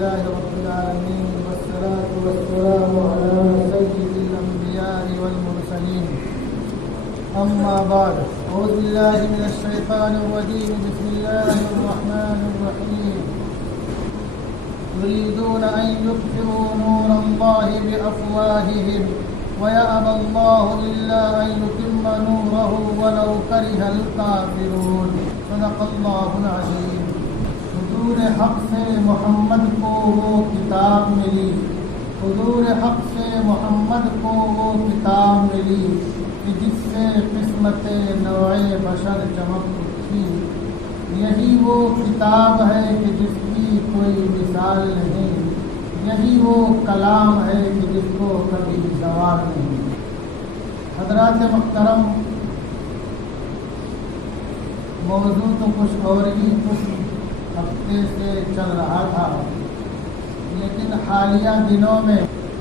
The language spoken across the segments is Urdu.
لله رب العالمين والصلاة والسلام على سيد الأنبياء والمرسلين أما بعد أعوذ بالله من الشيطان الرجيم بسم الله الرحمن الرحيم يريدون أن يطفئوا نور الله بأفواههم ويأبى الله إلا أن يتم نوره ولو كره الكافرون صدق الله العظيم۔ حضور حق سے محمد کو وہ کتاب ملی، حضور حق سے محمد کو وہ کتاب ملی کہ جس سے قسمت نوع بشر چمک اٹھی۔ یہی وہ کتاب ہے کہ جس کی کوئی مثال نہیں، یہی وہ کلام ہے کہ جس کو کبھی زوال نہیں۔ حضرات محترم، موضوع تو کچھ اور ہی کچھ ہفتے سے چل رہا تھا، لیکن حالیہ دنوں میں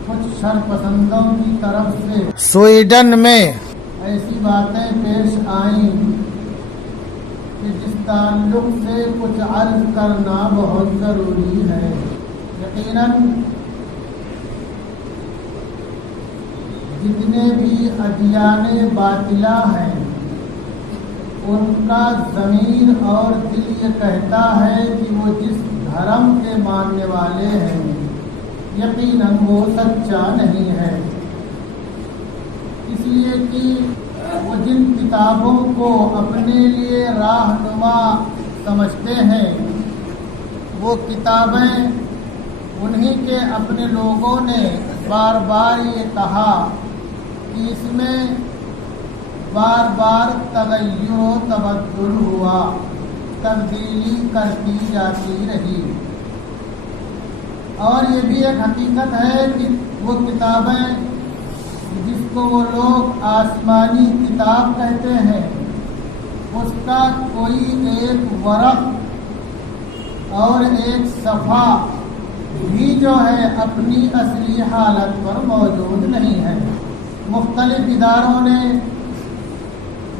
کچھ شرپسندوں کی طرف سے سویڈن میں ایسی باتیں پیش آئیں کہ جس تعلق سے کچھ عرض کرنا بہت ضروری ہے۔ یقیناً جتنے بھی ادیان باطلہ ہیں ان کا ضمیر اور دل یہ کہتا ہے کہ وہ جس دھرم کے ماننے والے ہیں یقیناً وہ سچا نہیں ہے، اس لیے کہ وہ جن کتابوں کو اپنے لیے راہنما سمجھتے ہیں وہ کتابیں انہی کے اپنے لوگوں نے بار بار یہ کہا کہ اس میں بار بار تغیر و تبدل ہوا، تبدیلی کرتی جاتی رہی۔ اور یہ بھی ایک حقیقت ہے کہ وہ کتابیں جس کو وہ لوگ آسمانی کتاب کہتے ہیں اس کا کوئی ایک ورق اور ایک صفحہ بھی جو ہے اپنی اصلی حالت پر موجود نہیں ہے۔ مختلف اداروں نے،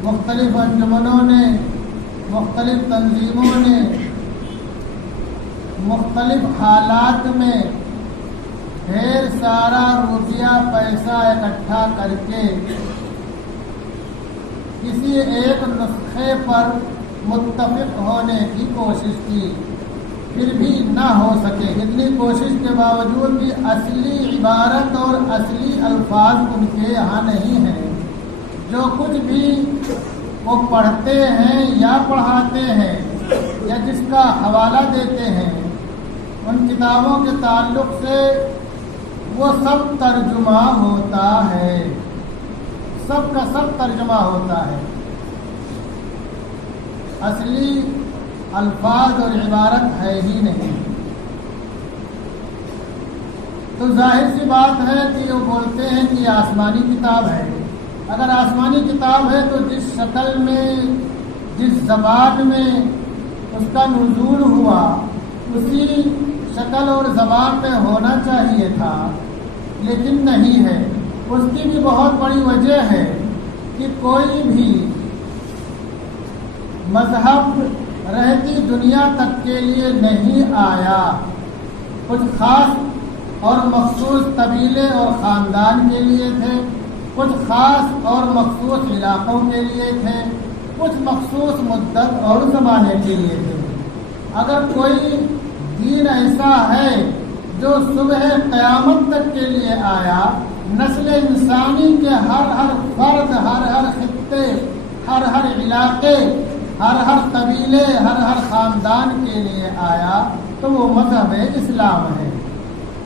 مختلف انجمنوں نے، مختلف تنظیموں نے مختلف حالات میں ڈھیر سارا روپیہ پیسہ اکٹھا کر کے کسی ایک نسخے پر متفق ہونے کی کوشش کی، پھر بھی نہ ہو سکے۔ اتنی کوشش کے باوجود بھی اصلی عبارت اور اصلی الفاظ ان کے یہاں نہیں ہیں۔ جو کچھ بھی وہ پڑھتے ہیں یا پڑھاتے ہیں یا جس کا حوالہ دیتے ہیں ان کتابوں کے تعلق سے وہ سب ترجمہ ہوتا ہے، سب کا سب ترجمہ ہوتا ہے، اصلی الفاظ اور عبارت ہے ہی نہیں۔ تو ظاہر سی بات ہے کہ وہ بولتے ہیں کہ یہ آسمانی کتاب ہے۔ اگر آسمانی کتاب ہے تو جس شکل میں، جس زبان میں اس کا نزول ہوا اسی شکل اور زبان میں ہونا چاہیے تھا، لیکن نہیں ہے۔ اس کی بھی بہت بڑی وجہ ہے کہ کوئی بھی مذہب رہتی دنیا تک کے لیے نہیں آیا، کچھ خاص اور مخصوص قبیلے اور خاندان کے لیے تھے، کچھ خاص اور مخصوص علاقوں کے لیے تھے، کچھ مخصوص مدت اور زمانے کے لیے تھے۔ اگر کوئی دین ایسا ہے جو صبح قیامت تک کے لیے آیا، نسل انسانی کے ہر فرد، ہر خطے، ہر علاقے، ہر قبیلے، ہر خاندان کے لیے آیا تو وہ مذہب اسلام ہے،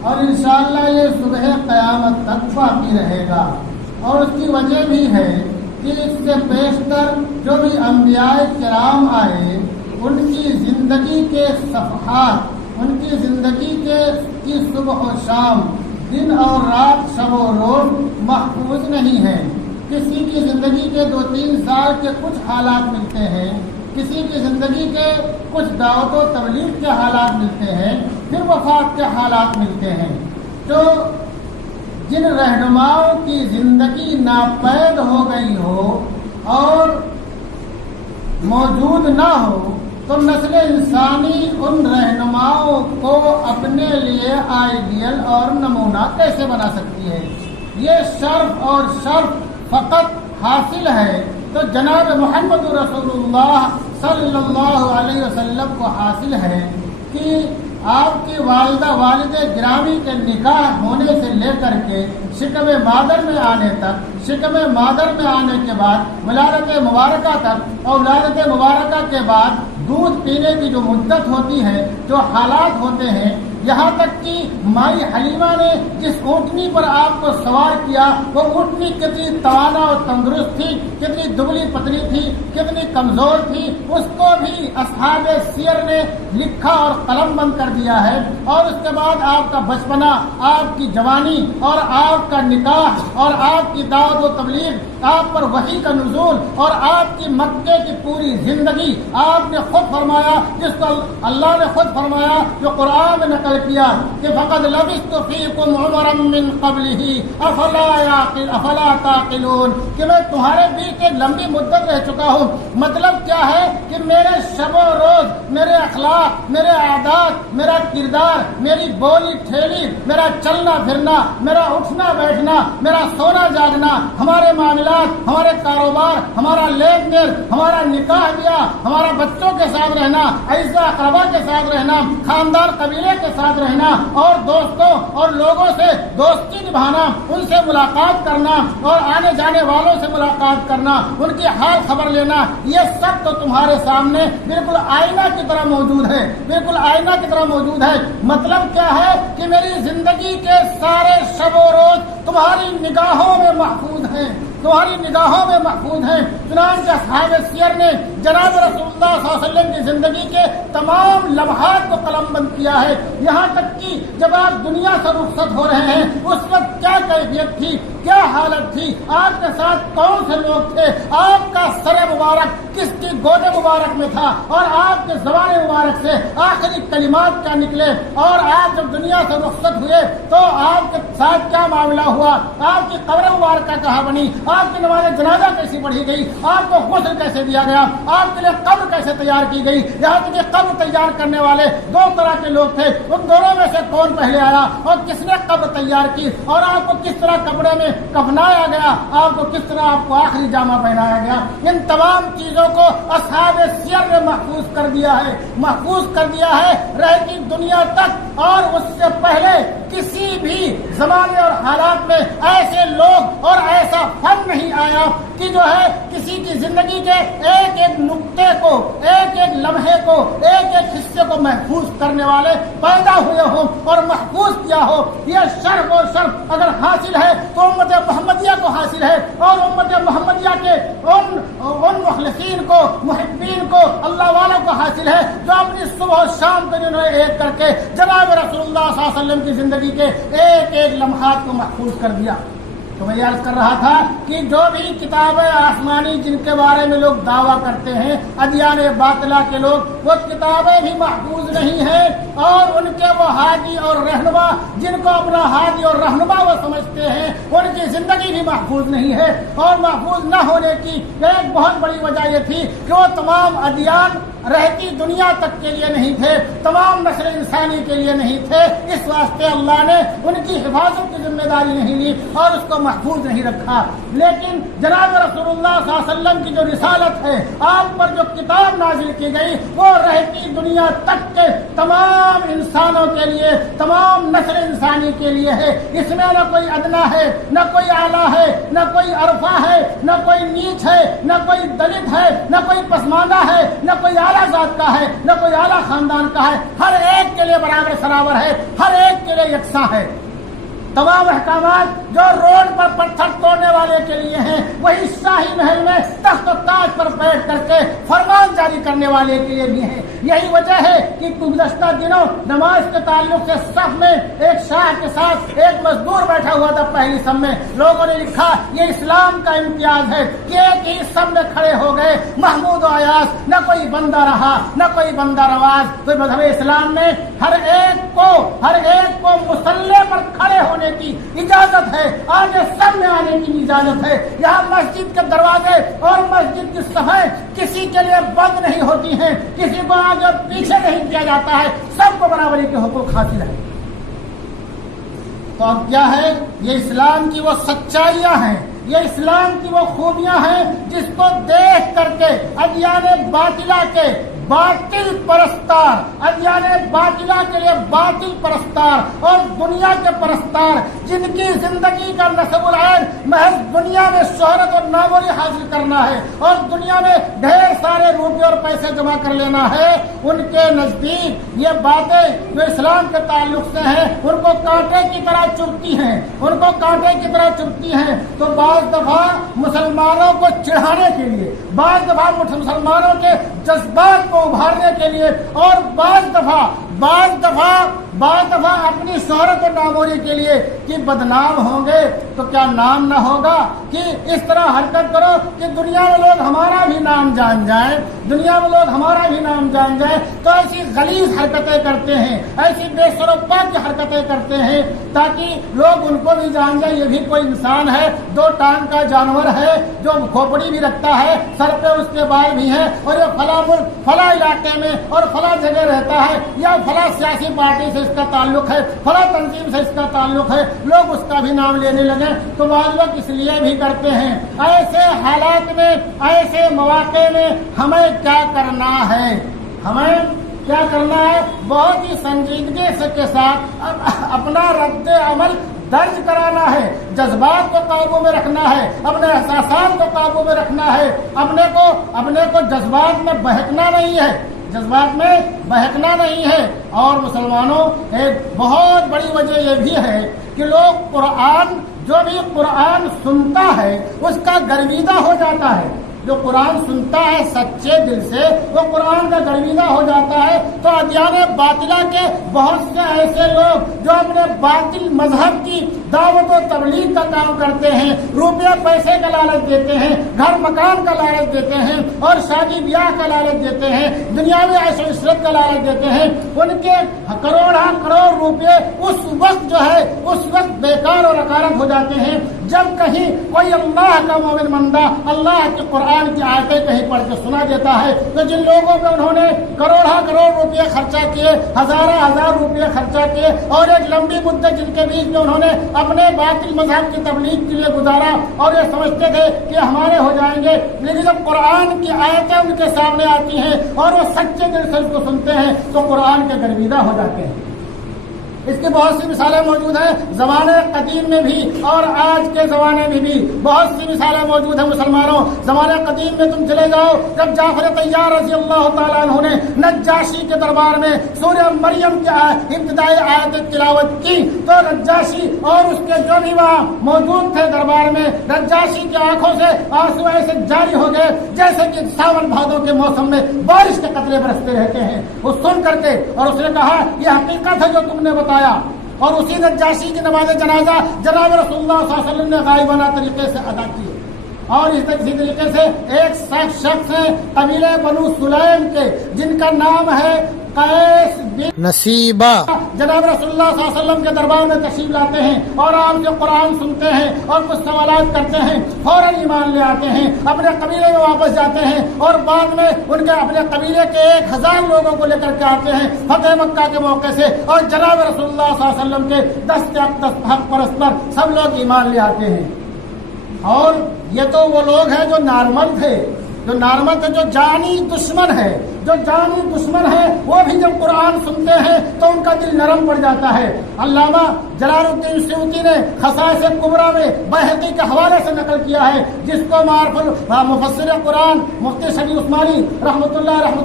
اور انشاءاللہ یہ صبح قیامت تک باقی رہے گا۔ اور اس کی وجہ بھی ہے کہ اس سے بیشتر جو بھی انبیاء کرام آئے ان کی زندگی کے صفحات، ان کی زندگی کی صبح و شام، دن اور رات، شب و روز محفوظ نہیں ہیں۔ کسی کی زندگی کے 2-3 سال کے کچھ حالات ملتے ہیں، کسی کی زندگی کے کچھ دعوت و تبلیغ کے حالات ملتے ہیں، پھر وفات کے حالات ملتے ہیں۔ تو جن رہنماؤں کی زندگی ناپید ہو گئی ہو اور موجود نہ ہو تو نسل انسانی ان رہنماؤں کو اپنے لیے آئیڈیل اور نمونہ کیسے بنا سکتی ہے؟ یہ شرف اور شرف فقط حاصل ہے تو جناب محمد رسول اللہ صلی اللہ علیہ وسلم کو حاصل ہے کہ آپ کی والد گرامی کے نکاح ہونے سے لے کر کے شکم مادر میں آنے تک، شکم مادر میں آنے کے بعد ولادت مبارکہ تک، اور ولادت مبارکہ کے بعد دودھ پینے کی جو مدت ہوتی ہے، جو حالات ہوتے ہیں، یہاں تک کہ مائی حلیمہ نے جس اونٹنی پر آپ کو سوار کیا وہ اونٹنی کتنی توانا اور تندرست تھی، کتنی دبلی پتلی تھی، کتنی کمزور تھی، اس کو بھی اصحاب سیر نے لکھا اور قلم بند کر دیا ہے۔ اور اس کے بعد آپ کا بچپنا، آپ کی جوانی اور آپ کا نکاح اور آپ کی دعوت و تبلیغ، آپ پر وحی کا نزول اور آپ کی مکے کی پوری زندگی آپ نے خود فرمایا، جس کو اللہ نے خود فرمایا، جو قرآن میں نقل کیا کہ فقد لبثت فیکم عمرا من قبلہ افلا تعقلون، کہ میں تمہارے بیچ ایک لمبی مدت رہ چکا ہوں۔ مطلب کیا ہے کہ میرے شب و روز، میرے اخلاق، میرے عادات، میرا کردار، میری بولی ٹھیلی، میرا چلنا پھرنا، میرا اٹھنا بیٹھنا، میرا سونا جاگنا، ہمارے معاملات، ہمارے کاروبار، ہمارا لین دین، ہمارا نکاح بیاہ، ہمارا بچوں کے ساتھ رہنا، اعزا اقربا کے ساتھ رہنا، خاندان قبیلے کے ساتھ رہنا، اور دوستوں اور لوگوں سے دوستی نبھانا، ان سے ملاقات کرنا اور آنے جانے والوں سے ملاقات کرنا، ان کی حال خبر لینا، یہ سب تو تمہارے سامنے بالکل آئینہ کی طرح موجود ہے، بالکل آئینہ کی طرح موجود ہے۔ مطلب کیا ہے کہ میری زندگی کے سارے شب و روز تمہاری نگاہوں میں محفوظ ہیں، تمہاری نگاہوں میں محفوظ ہیں۔ چنانچہ اصحاب سیر نے جناب رسول اللہ صلی اللہ علیہ وسلم کی زندگی کے تمام لمحات کو قلم بند کیا ہے، یہاں تک کہ جب آپ دنیا سے رخصت ہو رہے ہیں اس وقت کیا کیفیت تھی، کیا حالت تھی، آپ کے ساتھ کون سے لوگ تھے، آپ کا سر مبارک کس کی گود مبارک میں تھا، اور آپ کے زبان مبارک سے آخری کلمات کیا نکلے، اور آپ جب دنیا سے رخصت ہوئے تو آپ کے ساتھ کیا معاملہ ہوا، آپ کی قبر مبارکہ کہاں بنی، آپ کی نماز جنازہ کیسی پڑھی گئی، آپ کو غسل کیسے دیا گیا، آپ کے لیے قبر کیسے تیار کی گئی۔ یہاں تک کہ قبر تیار کرنے والے دو طرح کے لوگ تھے، ان دونوں میں سے کون پہلے آیا اور کس نے قبر تیار کی، اور آپ کو کس طرح کپڑے میں کفنایا گیا، آپ کو کس طرح آپ کو آخری جامہ پہنایا گیا۔ ان تمام چیزوں کو اصحاب سیر نے محفوظ کر دیا ہے، محفوظ کر دیا ہے رہتی دنیا تک، اور اس سے پہلے کسی بھی زمانے اور حالات میں ایسے لوگ اور ایسا فن نہیں آیا کہ جو ہے کسی کی زندگی کے ایک ایک نقطے کو، ایک ایک لمحے کو، ایک ایک حصے کو محفوظ کرنے والے پیدا ہوئے ہوں اور محفوظ کیا ہو۔ یہ شرف اور شرف اگر حاصل ہے تو امت محمدیہ کو حاصل ہے، اور امت محمدیہ کے ان مخلصین کو، محبین کو، اللہ والوں کو حاصل ہے جو اپنی صبح و شام کو جنہوں نے ایک کر کے جناب رسول اللہ صلی اللہ علیہ وسلم کی زندگی کے ایک ایک لمحات کو محفوظ کر دیا۔ تو میں عرض کر رہا تھا کہ جو بھی کتابیں آسمانی جن کے بارے میں لوگ دعویٰ کرتے ہیں، ادیان باطلہ کے لوگ، وہ کتابیں بھی محفوظ نہیں ہیں، اور ان کے وہ ہادی اور رہنما جن کو اپنا ہادی اور رہنما وہ سمجھتے ہیں، ان کی زندگی بھی محفوظ نہیں ہے۔ اور محفوظ نہ ہونے کی ایک بہت بڑی وجہ یہ تھی کہ وہ تمام ادیان رہتی دنیا تک کے لیے نہیں تھے، تمام نسل انسانی کے لیے نہیں تھے، اس واسطے اللہ نے ان کی حفاظت کی ذمہ داری نہیں لی اور اس کو محفوظ نہیں رکھا۔ لیکن جناب رسول اللہ صلی اللہ علیہ وسلم کی جو رسالت ہے، آپ پر جو کتاب نازل کی گئی، وہ رہتی دنیا تک کے تمام انسانوں کے لیے، تمام نسل انسانی کے لیے ہے۔ اس میں نہ کوئی ادنا ہے، نہ کوئی اعلیٰ ہے، نہ کوئی عرفہ ہے، نہ کوئی نیچ ہے، نہ کوئی دلت ہے، نہ کوئی پسماندہ ہے، نہ کوئی اعلیٰ ذات کا ہے، نہ کوئی اعلیٰ خاندان کا ہے، ہر ایک کے لیے برابر سراور ہے، ہر ایک کے لیے یکساں ہے۔ تمام احکامات جو روڈ پر پتھر توڑنے والے کے لیے ہیں، وہی شاہی محل میں تخت و تاج پر بیٹھ کر کے فرمان جاری کرنے والے کے لیے بھی ہیں۔ یہی وجہ ہے کہ گزشتہ دنوں نماز کے تعلق سے صف میں ایک شاہ کے ساتھ ایک مزدور بیٹھا ہوا تھا پہلی صف میں، لوگوں نے لکھا یہ اسلام کا امتیاز ہے کہ ایک ہی صف میں کھڑے ہو گئے محمود و ایاز، نہ کوئی بندہ رہا نہ کوئی بندہ رواز۔ تو مذہب اسلام میں ہر ایک کو مسلح پر کھڑے ہونے کی اجازت ہے، آگے سب میں آنے کی اجازت ہے۔ یہاں مسجد کے دروازے اور مسجد کی صفیں کسی کے لیے بند نہیں ہوتی ہیں، کسی کو آگے اور پیچھے نہیں کیا جاتا ہے، سب کو برابری کے حقوق حاصل ہے۔ تو اب کیا ہے؟ یہ اسلام کی وہ سچائیاں ہیں، یہ اسلام کی وہ خوبیاں ہیں جس کو دیکھ کر کے ادیان باطلہ کے باطل پرستار، ادیان باطلہ کے لیے باطل پرستار اور دنیا کے پرستار، جن کی زندگی کا نصب العین محض دنیا میں شہرت اور ناموری حاصل کرنا ہے اور دنیا میں ڈھیر سارے روپے اور پیسے جمع کر لینا ہے، ان کے نزدیک یہ باتیں جو اسلام کے تعلق سے ہیں ان کو کانٹے کی طرح چبھتی ہیں، ان کو کانٹے کی طرح چبھتی ہیں۔ تو بعض دفعہ مسلمانوں کو چڑھانے کے لیے، بعض دفعہ مسلمانوں کے جذبات کو ابھارنے کے لیے اور بعض دفعہ اپنی شہرت و ناموری کے لیے کہ بدنام ہوں گے تو کیا نام نہ ہوگا، کہ اس طرح حرکت کرو کہ دنیا میں لوگ ہمارا بھی نام جان جائیں، دنیا میں لوگ ہمارا بھی نام جان جائیں۔ تو ایسی غلیظ حرکتیں کرتے ہیں، ایسی بے سر و پا کی حرکتیں کرتے ہیں تاکہ لوگ ان کو بھی جان جائیں یہ بھی کوئی انسان ہے، دو ٹانگ کا جانور ہے جو کھوپڑی بھی رکھتا ہے، سر پہ اس کے بال بھی ہیں اور یہ فلاں ملک فلاں علاقے میں اور فلاں جگہ رہتا ہے، یا فلاں سیاسی پارٹی سے اس کا تعلق ہے، فلاں تنظیم سے اس کا تعلق ہے، لوگ اس کا بھی نام لینے لگے۔ تو بعض لوگ اس لیے بھی کرتے ہیں۔ ایسے حالات میں، ایسے مواقع میں ہمیں کیا کرنا ہے؟ ہمیں کیا کرنا ہے؟ بہت ہی سنجیدگی کے ساتھ اپنا رد عمل درج کرانا ہے، جذبات کو قابو میں رکھنا ہے، اپنے احساسات کو قابو میں رکھنا ہے، اپنے کو جذبات میں بہکنا نہیں ہے، جذبات میں بہکنا نہیں ہے۔ اور مسلمانوں ایک بہت بڑی وجہ یہ بھی ہے کہ لوگ جو بھی قرآن سنتا ہے اس کا گرویدہ ہو جاتا ہے، جو قرآن سنتا ہے سچے دل سے وہ قرآن کا گرویدہ ہو جاتا ہے۔ تو ادیان باطلہ کے بہت سے ایسے لوگ جو اپنے باطل مذہب کی دعوت و تبلیغ کا کام کرتے ہیں، روپیہ پیسے کا لالچ دیتے ہیں، گھر مکان کا لالچ دیتے ہیں اور شادی بیاہ کا لالچ دیتے ہیں، دنیاوی عیش و عشرت کا لالچ دیتے ہیں، ان کے کروڑ روپے اس وقت بیکار اور اکارت ہو جاتے ہیں جب کہیں کوئی اللہ کا مومن بندہ اللہ کے قرآن کی آیتیں کہیں پڑھ کے سنا دیتا ہے۔ تو جن لوگوں پہ انہوں نے کروڑ روپے خرچہ کیے، ہزار روپے خرچہ کیے اور ایک لمبی مدت جن کے بیچ میں انہوں نے اپنے باطل مذہب کی تبلیغ کے لیے گزارا اور یہ سمجھتے تھے کہ ہمارے ہو جائیں گے، لیکن جب قرآن کی آیتیں ان کے سامنے آتی ہیں اور وہ سچے دل سے اس کو سنتے ہیں تو قرآن کے گرویدہ ہو جاتے ہیں۔ اس کی بہت سی مثالیں موجود ہیں، زمانے قدیم میں بھی اور آج کے زمانے میں بھی بہت سی مثالیں موجود ہیں۔ مسلمانوں، زمانے قدیم میں تم چلے جاؤ، جب جعفر طیار رضی اللہ تعالیٰ عنہ نے نجاشی کے دربار میں سورہ مریم کی ابتدائی آیت تلاوت کی تو نجاشی اور اس کے جو بھی وہاں موجود تھے دربار میں، نجاشی کی آنکھوں سے آنسو ایسے جاری ہو گئے جیسے کہ ساون بھادوں کے موسم میں بارش کے قطرے برستے رہتے ہیں۔ وہ سن کر کے اور اس نے کہا یہ حقیقت ہے جو تم نے بتایا، اور اسی نجاشی کی نماز جنازہ جناب رسول اللہ صلی اللہ علیہ وسلم نے غائبانہ طریقے سے ادا کی۔ اور اسی طریقے سے ایک شخص ہے قبیلہ بنو سلیم کے جن کا نام ہے قیس بن نصیبہ، جناب رسول اللہ صلی اللہ علیہ وسلم کے دربار میں تشریف لاتے ہیں اور آپ سے قرآن سنتے ہیں اور کچھ سوالات کرتے ہیں، فوراً ایمان لے آتے ہیں، اپنے قبیلے میں واپس جاتے ہیں اور بعد میں ان کے اپنے قبیلے کے 1000 لوگوں کو لے کر کے آتے ہیں فتح مکہ کے موقع سے، اور جناب رسول اللہ صلی اللہ علیہ وسلم کے دست حق پرست پر سب لوگ ایمان لے آتے ہیں۔ اور یہ تو وہ لوگ ہیں جو نارمل تھے، جو جانی دشمن ہے، وہ بھی جب قرآن سنتے ہیں تو ان کا دل نرم پڑ جاتا ہے۔ علامہ جلال الدین سیوطی نے خصائص کبریٰ میں بیہقی کے حوالے سے نقل کیا ہے، جس کو مفسر قرآن مفتی شفیع عثمانی رحمۃ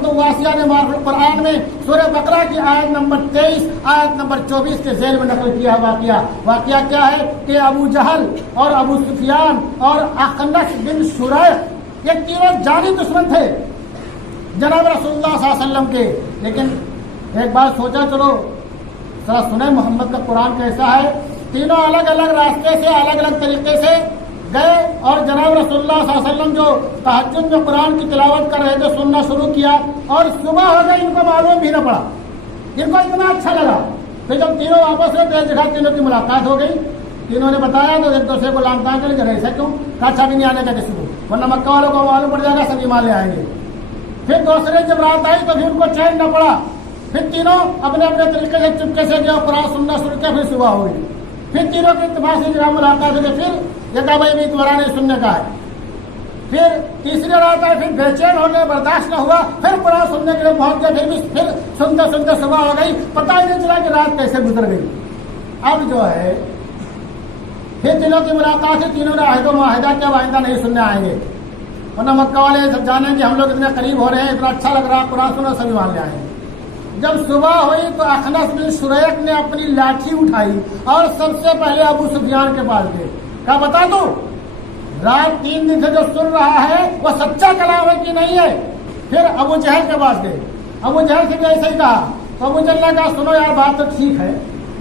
واسعہ نے معرف القرآن میں سورہ بقرہ کی آیت نمبر 23 آیت نمبر 24 کے ذیل میں نقل کیا واقعہ کیا ہے کہ ابو جہل اور ابو سفیان اور اخنس بن شریح یہ تینوں جانی دشمن تھے جناب رسول اللہ صلی اللہ علیہ وسلم کے۔ لیکن ایک بات سوچا، چلو ذرا سنیں محمد کا قرآن کیسا ہے۔ تینوں الگ الگ راستے سے الگ الگ طریقے سے گئے اور جناب رسول اللہ صلی اللہ علیہ وسلم جو تہجد میں قرآن کی تلاوت کر رہے تھے سننا شروع کیا اور صبح ہو گئی، ان کو معلوم بھی نہ پڑا، ان کو اتنا اچھا لگا۔ پھر جب تینوں واپس ہوئے دیکھا تینوں کی ملاقات ہو گئی، تینوں نے بتایا تو ایک دوسرے کو لام تان کر ایسا کیوں کہا، اچھا بھی نہیں آنے کا کسی کو، ورنہ مکہ والوں کو معلوم پڑ جائے گا، سب ایمان لے آئیں گے۔ پھر دوسرے جب رات آئی تو پھر ان کو چین نہ پڑا، پھر تینوں اپنے اپنے طریقے سے چپکے سے گیا قرآن سننا شروع کیا، پھر صبح ہوئی۔ پھر تینوں کے اتفاق سے جب ملاقات ہوئی پھر یہ کہا بھائی بھی تمہارا نہیں سننے کا ہے. پھر تیسری رات آئی, پھر بے چین ہونے برداشت نہ ہوا, پھر قرآن سننے کے لیے پہنچ گئے, پھر سنتے سنتے صبح ہو گئی, پتہ ہی نہیں چلا کہ رات کیسے گزر گئی. اب جو ہے پھر تینوں کی ملاقات ہے, تینوں نے عہد و معاہدہ کیا آئندہ نہیں سننے آئیں گے, ورنہ مکہ والے سب جانیں کہ ہم لوگ اتنے قریب ہو رہے ہیں, اتنا اچھا لگ رہا قرآن سنو, سبھی مان لے آئیں گے. جب صبح ہوئی تو اخنس بن شریق نے اپنی لاٹھی اٹھائی اور سب سے پہلے ابو سفیان کے پاس گئے. کہا بتا دوں رات 3 دن سے جو سن رہا ہے وہ سچا کلام ہے کہ نہیں ہے. پھر ابو جہل کے پاس گئے, ابو جہل سے بھی ایسے ہی کہا. تو ابو جہل نے کہا سنو یار بات تو ٹھیک ہے,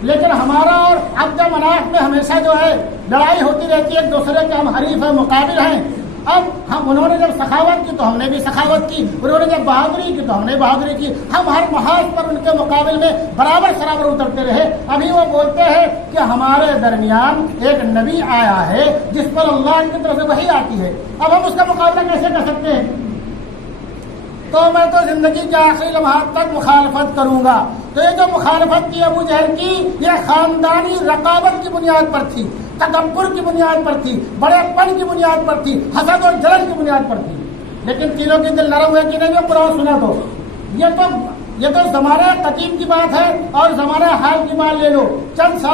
لیکن ہمارا اور عبد مناف میں ہمیشہ جو ہے لڑائی ہوتی رہتی ہے, ایک دوسرے کے ہم حریف ہیں, مقابل ہیں. اب انہوں نے جب سخاوت کی تو ہم نے بھی سخاوت کی, انہوں نے جب بہادری کی تو ہم نے بہادری کی, ہم ہر محاذ پر ان کے مقابل میں برابر برابر اترتے رہے. ابھی وہ بولتے ہیں کہ ہمارے درمیان ایک نبی آیا ہے جس پر اللہ کی طرف سے وحی آتی ہے, اب ہم اس کا مقابلہ کیسے کر سکتے ہیں؟ تو میں تو زندگی کے آخری لمحات تک مخالفت کروں گا. تو یہ جو مخالفت کی ابو جہل کی, یہ خاندانی رقابت کی بنیاد پر تھی, تکبر کی بنیاد پر تھی, بڑے پن کی بنیاد پر تھی, حسد اور جلن کی بنیاد پر تھی. لیکن تینوں کے دل نرم ہوئے کہ نہیں, قرآن سنا دو. یہ تو زمانہ قدیم کی بات ہے اور زمانہ حال کی بات لے لو. چند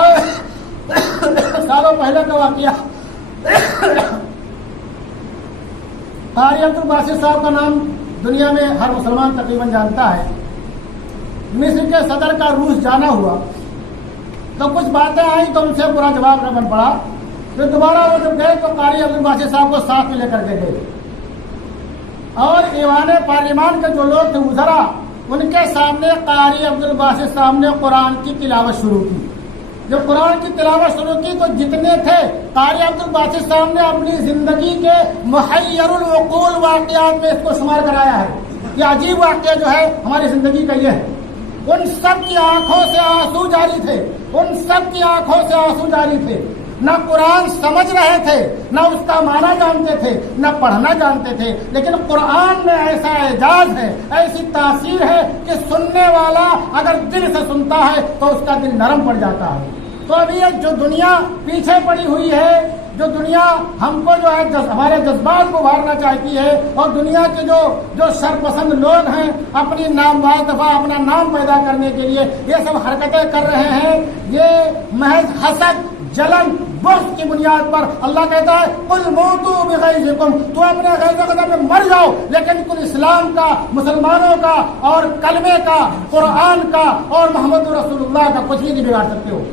سالوں پہلے کا واقعہ, قاری عبد الباسط صاحب کا نام دنیا میں ہر مسلمان تقریباً جانتا ہے. مصر کے صدر کا روس جانا ہوا تو کچھ باتیں آئیں تو ان سے پورا جواب نہ بن پڑا. پھر دوبارہ وہ جب گئے تو قاری عبد الباسط صاحب کو ساتھ میں لے کر کے گئے, اور ایوان پارلیمان کے جو لوگ تھے وزراء, ان کے سامنے قاری عبد الباسط صاحب نے قرآن کی تلاوت شروع کی. جب قرآن کی تلاوت شروع کی تو جتنے تھے قاری عبد الباسط صاحب نے اپنی زندگی کے محیر العقول واقعات میں اس کو شمار کرایا ہے. یہ عجیب واقعہ جو ہے ہماری زندگی کا یہ ہے. ان سب کی آنکھوں سے آنسو جاری تھے, ان سب کی آنکھوں سے آنسو جاری تھے. نہ قرآن سمجھ رہے تھے, نہ اس کا معنی جانتے تھے, نہ پڑھنا جانتے تھے, لیکن قرآن میں ایسا اعجاز ہے, ایسی تاثیر ہے کہ سننے والا اگر دل سے سنتا ہے تو اس کا دل نرم پڑ جاتا ہے. تو ابھی یہ جو دنیا پیچھے پڑی ہوئی ہے, جو دنیا ہم کو جو ہے ہمارے جذبات کو ابھارنا چاہتی ہے, اور دنیا کے جو سرپسند لوگ ہیں اپنی نام بعض دفعہ اپنا نام پیدا کرنے کے لیے یہ سب حرکتیں کر رہے ہیں, یہ محض حسد, جلن, بغض کی بنیاد پر. اللہ کہتا ہے قل موتوا بغیظکم, تو اپنے غیظ و غضب میں مر جاؤ, لیکن تم اسلام کا, مسلمانوں کا اور کلمے کا, قرآن کا اور محمد رسول اللہ کا کچھ بھی نہیں بگاڑ سکتے ہو.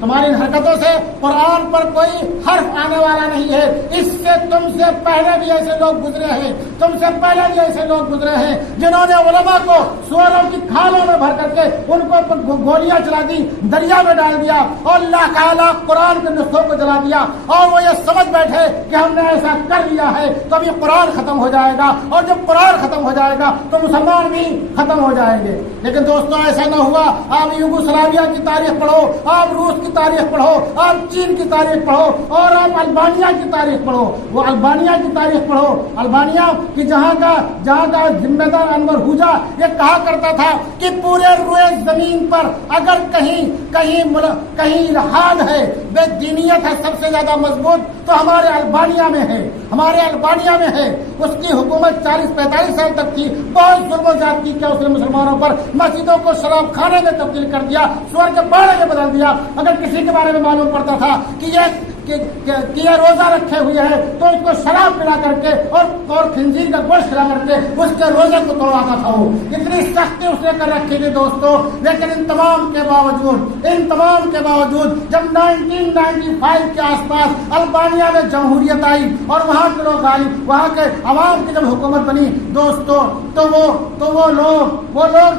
تمہاری ان حرکتوں سے قرآن پر کوئی حرف آنے والا نہیں ہے. اس سے تم سے پہلے بھی ایسے لوگ گزرے ہیں, تم سے پہلے بھی ایسے لوگ گزرے ہیں جنہوں نے علماء کو سوروں کی کھالوں میں بھر کر کے ان کو گولیاں چلا دی, دریا میں ڈال دیا, اور لاکھ قرآن کے نسخوں کو جلا دیا, اور وہ یہ سمجھ بیٹھے کہ ہم نے ایسا کر لیا ہے تو ابھی قرآن ختم ہو جائے گا, اور جب قرآن ختم ہو جائے گا تو مسلمان بھی ختم ہو جائیں گے. لیکن دوستوں ایسا نہ ہوا. آپ یوگوسلاویہ کی تاریخ پڑھو, آپ روس کی تاریخ پڑھو, آپ چین کی تاریخ پڑھو, اور آپ البانیہ کی تاریخ پڑھو. وہ البانیہ کی تاریخ پڑھو, البانیہ کی جہاں کا ذمہ دار انور ہوجا یہ کہا کرتا تھا کہ پورے روئے زمین پر اگر کہیں الحاد ہے, بے دینیت ہے سب سے زیادہ مضبوط, تو ہمارے البانیہ میں ہے, ہمارے البانیہ میں ہے. اس کی حکومت 40-45 سال تک تھی, بہت ظلم و زیادتی کیا اس نے مسلمانوں پر, مسجدوں کو شراب خانے میں تبدیل کر دیا, سور کے باڑے میں بدل دیا. اگر کسی کے بارے میں معلوم پڑتا تھا کہ یہ روزہ رکھے ہوئے ہے تو اس کو شراب پلا کر کے اور خنزیر کا گوشت کھلا کر کے اس کے روزے کو توڑاتا تھا. وہ اتنی سختی اس نے کر رکھی تھی دوستوں. لیکن ان تمام کے باوجود جب 1995 کے آس پاس البانیہ میں جمہوریت آئی اور وہاں کے لوگ آئی, وہاں کے عوام کی جب حکومت بنی دوستوں, تو وہ لوگ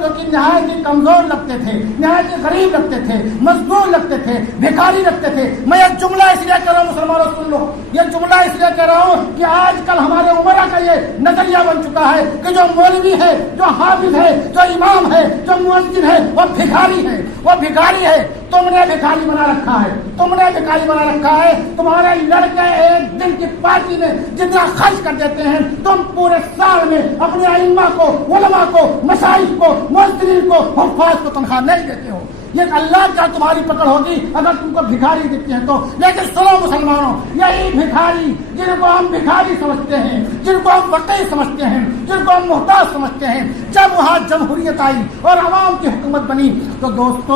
جو کہ نہایت ہی کمزور لگتے تھے, نہایت ہی غریب لگتے تھے, مزدور لگتے تھے, بھکاری لگتے تھے. میں یہ جملہ اس لیے کہہ رہا ہوں مسلمانوں سن لو, یہ جملہ اس لیے کہہ رہا ہوں کہ آج کل ہمارے عمرہ کا یہ نظریہ بن چکا ہے کہ جو مولوی ہے, جو حافظ ہے, جو امام ہے, جو مؤذن ہے, وہ بھکاری ہے. تم نے بھکاری بنا رکھا ہے. تمہارے لڑکے ایک دن کی پارٹی میں جتنا خرچ کر دیتے ہیں, تم پورے سال میں اپنے ائمہ کو, علماء کو, مشائخ کو, مؤذنین کو, حفاظ کو تنخواہ نہیں دیتے ہو. یہ اللہ کیا تمہاری پکڑ ہوگی اگر تم کو بھکاری دکھتے ہیں تو. لیکن سنو مسلمانوں، یہی بھکاری جن کو ہم بھکاری سمجھتے ہیں، جن کو ہم فقیر سمجھتے ہیں، جن کو ہم محتاج سمجھتے ہیں، جب وہاں جمہوریت آئی اور عوام کی حکومت بنی تو دوستو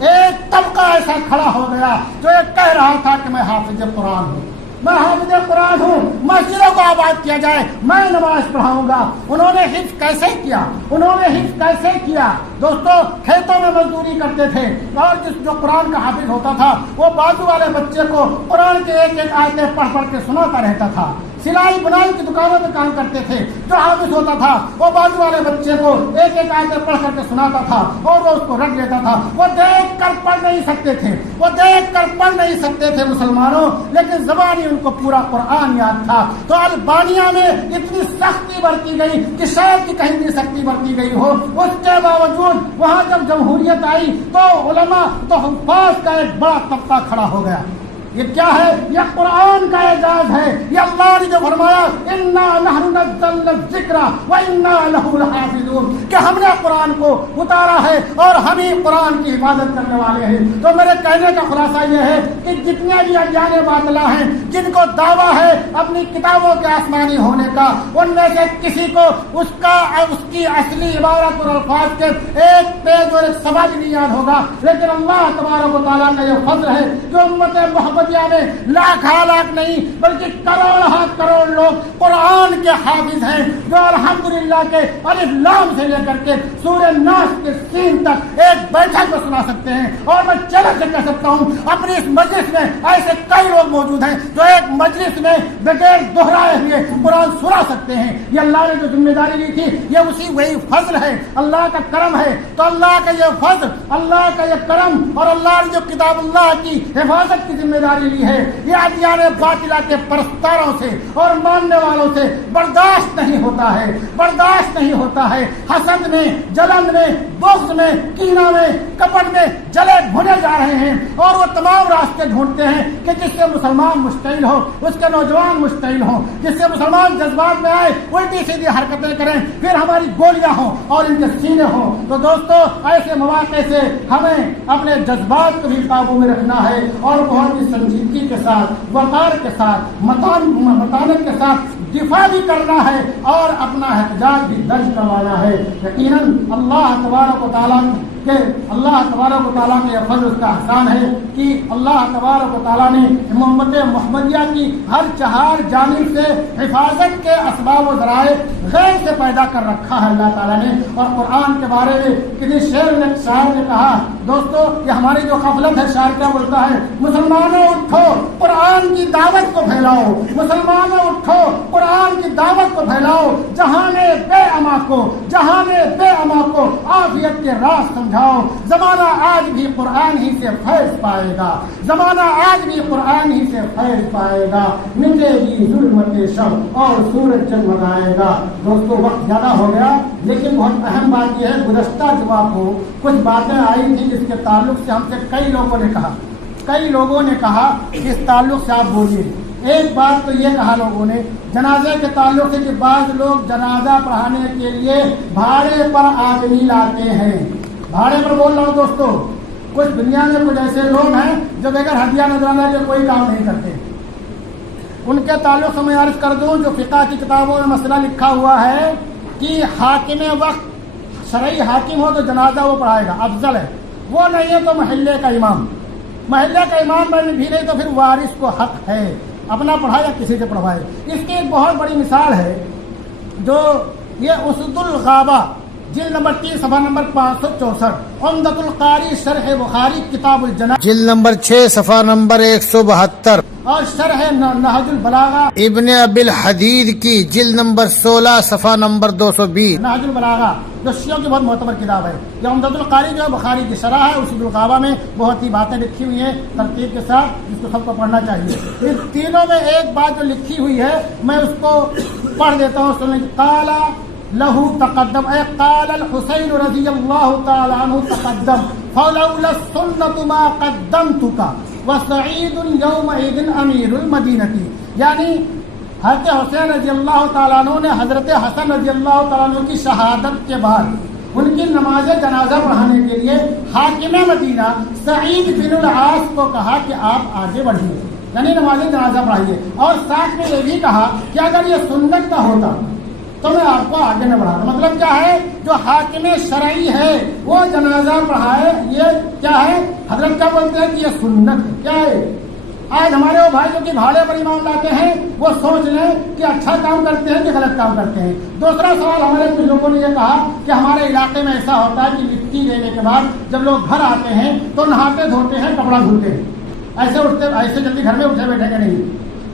ایک طبقہ ایسا کھڑا ہو گیا جو ایک کہہ رہا تھا کہ میں حافظ قرآن ہوں، میں حافظ قرآن ہوں، مسجدوں کو آباد کیا جائے، میں نماز پڑھاؤں گا. انہوں نے حفظ کیسے کیا؟ دوستو کھیتوں میں مزدوری کرتے تھے اور جو قرآن کا حافظ ہوتا تھا وہ بازو والے بچے کو قرآن کے ایک ایک آیتیں پڑھ کے سناتا رہتا تھا. سلائی بنائی کی دکانوں میں کام کرتے تھے، جو حافظ ہوتا تھا وہ بازو والے بچے کو ایک ایک آیتیں پڑھ کر کے سناتا تھا اور وہ اس کو رکھ لیتا تھا. وہ دیکھ کر پڑھ نہیں سکتے تھے مسلمانوں، لیکن زبانی ان کو پورا قرآن یاد تھا. تو البانیہ میں اتنی سختی برتی گئی کہ شاید کہ کہیں بھی سختی برتی گئی ہو، اس کے باوجود وہاں جب جمہوریت آئی تو علماء تو حفاظ کا ایک بڑا طبقہ کھڑا ہو گیا. یہ کیا ہے؟ یہ قرآن کا اعجاز ہے. یہ اللہ نے جو فرمایا انا نحن نزلنا الذکر وانا لہ لحافظون، کہ ہم نے قرآن کو اتارا ہے اور ہم ہی قرآن کی حفاظت کرنے والے ہیں. تو میرے کہنے کا خلاصہ یہ ہے کہ جتنے بھی ادیان باطلہ ہیں جن کو دعویٰ ہے اپنی کتابوں کے آسمانی ہونے کا، ان میں سے کسی کو اس کی اصلی عبارت اور الفاظ کے ایک پیج اور ایک سبق نہیں یاد ہوگا. لیکن اللہ تبارک و تعالیٰ کا یہ فضل ہے جو امت محمد میں لاکھ نہیں بلکہ کروڑ لوگ قرآن کے حافظ ہیں، جو الحمدللہ کے الف لام سے لے کر کے سورہ ناس کے سین تک ایک بیٹھک میں سنا سکتے ہیں. اور میں چیلنج سے کہہ سکتا ہوں اپنی اس مجلس میں ایسے کئی لوگ موجود ہیں جو ایک مجلس میں بغیر دہرائے ہوئے قرآن سنا سکتے ہیں. یہ اللہ نے جو ذمہ داری لی تھی یہ وہی فضل ہے، اللہ کا کرم ہے. تو اللہ کا یہ فضل، اللہ کا یہ کرم اور اللہ نے جو کتاب اللہ کی حفاظت کی ذمہ داری لی ہے، یہ ادیان باطلہ کے پرستاروں سے اور ماننے والوں سے برداشت نہیں ہوتا ہے. حسد میں، جلن میں، بغض میں، کینہ میں، کپٹ میں جلے بھنے جا رہے ہیں اور وہ تمام راستے ڈھونڈتے ہیں کہ جس سے مسلمان مشتعل ہو، اس کے نوجوان مشتعل ہوں، جس سے مسلمان جذبات میں آئے، الٹی سیدھی حرکتیں کریں، پھر ہماری گولیاں ہوں اور ان کے سینے ہوں. تو دوستو ایسے مواقع سے ہمیں اپنے جذبات کو بھی قابو میں رکھنا ہے اور بہت ہی سنجیدگی کے ساتھ، وقار کے ساتھ، متانت کے ساتھ دفاع بھی کرنا ہے اور اپنا احتجاج بھی درج کروانا ہے. یقیناً اللہ تبارک و تعالیٰ کہ اللہ تبارک و تعالیٰ کے یہ فضل، اس کا احسان ہے کہ اللہ تبارک و تعالیٰ نے امت محمدیہ کی ہر چہار جانب سے حفاظت کے اسباب و ذرائع غیر سے پیدا کر رکھا ہے اللہ تعالیٰ نے. اور قرآن کے بارے میں کسی شاعر نے کہا، دوستو یہ ہماری جو غفلت ہے، شاعر کیا بولتا ہے؟ مسلمانوں اٹھو قرآن کی دعوت کو پھیلاؤ، مسلمانوں اٹھو قرآن کی دعوت کو پھیلاؤ، جہاں بے اما کو عافیت کے راز سمجھاؤ. زمانہ آج بھی قرآن ہی سے فیض پائے گا، مٹے گی ظلمت شب اور سورج جگمگائے گا. دوستو وقت زیادہ ہو گیا، لیکن بہت اہم بات یہ ہے، گزشتہ جمعہ کو کچھ باتیں آئی تھیں جس کے تعلق سے ہم سے کئی لوگوں نے کہا کہ اس تعلق سے آپ بولیے. ایک بات تو یہ کہا لوگوں نے جنازے کے تعلق سے کہ بعض لوگ جنازہ پڑھانے کے لیے بھاڑے پر آدمی لاتے ہیں. بھاڑے پر بول رہا ہوں دوستو، کچھ دنیا میں کچھ ایسے لوگ ہیں جو بغیر ہدیہ نذرانہ کے کوئی کام نہیں کرتے. ان کے تعلق سے میں عرض کر دوں، جو فقہ کی کتابوں میں مسئلہ لکھا ہوا ہے کہ حاکم وقت شرعی حاکم ہو تو جنازہ وہ پڑھائے گا، افضل ہے. وہ نہیں ہے تو محلے کا امام میں بھی نہیں تو پھر وارث کو حق ہے اپنا پڑھائے یا کسی سے پڑھوائے. اس کی ایک بہت بڑی مثال ہے جو یہ اسد الغابہ جلد نمبر 3 صفحہ نمبر 564، عمدۃ القاری شرح بخاری کتاب الجنائز جلد نمبر 6 صفحہ نمبر 172 اور شرح نہج البلاغہ ابن ابی الحدید کی جلد نمبر 16 صفحہ نمبر 220. نہج البلاغہ جو شیعوں کی بہت معتبر کتاب ہے. یہ عمدۃ القاری جو ہے بخاری کی شرح ہے. اسد الغابہ میں بہت ہی باتیں لکھی ہوئی ہیں ترتیب کے ساتھ، جس کو سب کو پڑھنا چاہیے. ان تینوں میں ایک بات جو لکھی ہوئی ہے میں اس کو پڑھ دیتا ہوں، سنیں. قال له تقدم، اے قال الحسین رضی اللہ تعالی عنہ تقدم فلولا السنة ما قدمتك وسعید یومئذ امیر المدینہ. یعنی حضرت حسین رضی اللہ تعالیٰ عنہ نے حضرت حسن رضی اللہ تعالیٰ عنہ کی شہادت کے بعد ان کی نماز جنازہ پڑھانے کے لیے حاکم مدینہ سعید بن العاص کو کہا کہ آپ آگے بڑھیے، یعنی نماز جنازہ پڑھائیے، اور ساتھ میں یہ بھی کہا کہ اگر یہ سنت کا ہوتا تو میں آپ کو آگے نہ بڑھاتا۔ مطلب کیا ہے، جو حاکم شرعی ہے وہ جنازہ پڑھائے، یہ کیا ہے، حضرت کیا بولتے ہیں کہ یہ سنت ہے۔ کیا ہے، آج ہمارے وہ بھائی جو کہ بھاڑے پر ایمان لاتے ہیں وہ سوچ لیں کہ اچھا کام کرتے ہیں کہ غلط کام کرتے ہیں۔ دوسرا سوال، ہمارے کچھ لوگوں نے یہ کہا کہ ہمارے علاقے میں ایسا ہوتا ہے کہ مٹی دینے کے بعد جب لوگ گھر آتے ہیں تو نہاتے دھوتے ہیں، کپڑا دھلتے ہیں، ایسے جلدی گھر میں اٹھے بیٹھے گا نہیں۔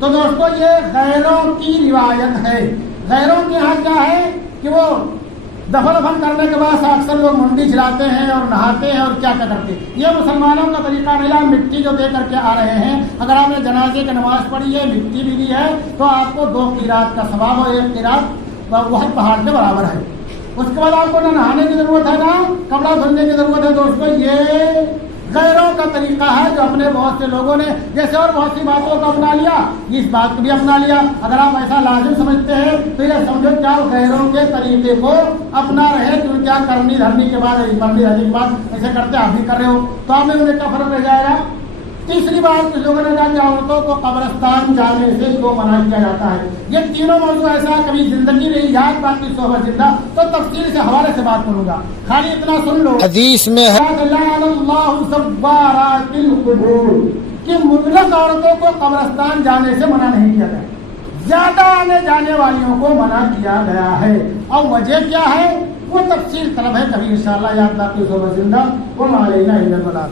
تو دوستو یہ غیروں کی روایت ہے۔ غیروں کے یہاں کیا ہے کہ وہ دفن کرنے کے بعد اکثر لوگ منڈی چلاتے ہیں اور نہاتے ہیں اور کیا کرتے ہیں۔ یہ مسلمانوں کا طریقہ نہیں، مٹی جو دے کر کے آ رہے ہیں، اگر آپ نے جنازے کی نماز پڑھی ہے، مٹی بھی دی ہے تو آپ کو 2 قیراط کا ثواب اور 1 قیراط وہاں پہاڑ کے برابر ہے۔ اس کے بعد آپ کو نہ نہانے کی ضرورت ہے نہ کپڑا دھلنے کی ضرورت ہے۔ دوستو یہ غیروں کا طریقہ ہے جو اپنے بہت سے لوگوں نے جیسے اور بہت سی باتوں کو اپنا لیا، اس بات کو بھی اپنا لیا۔ اگر آپ ایسا لازم سمجھتے ہیں تو یہ سمجھو کیا غیروں کے طریقے کو اپنا رہے، تو کیا کرنی دھرنی کے بعد ایسے کرتے آپ بھی کر رہے ہو، تو آپ میں انہیں کیا فرق رہ جائے گا۔ تیسری بات، کچھ لوگوں نے کہا کہ عورتوں کو قبرستان جانے سے کیوں منع کیا جاتا ہے۔ یہ تینوں موضوع ایسا ہے، کبھی زندگی نہیں یاد، باقی صحبت زندہ، تو تفصیل سے حوالے سے بات کروں گا، خالی اتنا سن لو۔ حدیث میں ہے کہ مطلق عورتوں کو قبرستان جانے سے منع نہیں کیا گیا، زیادہ آنے جانے والیوں کو منع کیا گیا ہے، اور وجہ کیا ہے وہ تفصیل طلب ہے، کبھی انشاءاللہ یاد باقی صحبت زندہ۔ وہ علینا الا البلاغ۔